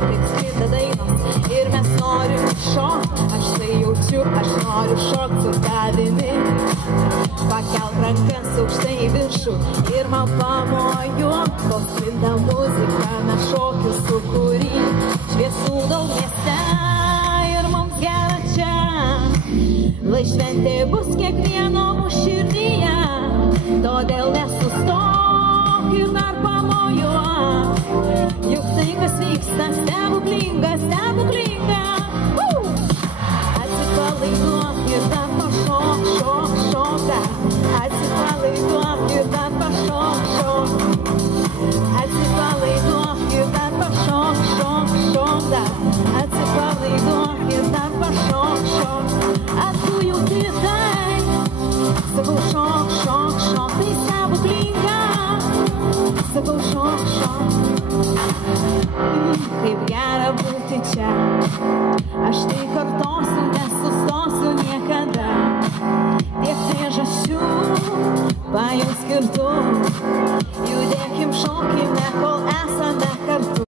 kaip sklinda dainos ir mes norim šokt, aš tai jaučiu, aš noriu šokt su tavimi. Pakelk rankas aukštai į viršų ir man pamojuok, kol sklinda muzika, mes šokių sukūry. Šviesų daug mieste ir mums gera čia, lai šventė bus kiekvieno mūsų širdyje, todėl nesustok ir dar pamojuok, juk tai, kas vyksta, stebuklinga, stebuklinga. Atsipalaiduok ir dar pašok, šok, šoka. Atsipalaiduok ir dar pašok, šok. Atsipalaiduok ir dar pašok, šok, šoka. Atsipalaiduok ir dar pašok, šok. Ar tu jauti tai? Sakau šok, šok, šok, tai stebuklinga. Sakau šok, šok. Kaip gera būti čia, aš tai kartosiu, nesustosiu niekada. Tiek priežasčių, pajausk ir tu, judėkim, šokime, kol esame kartu.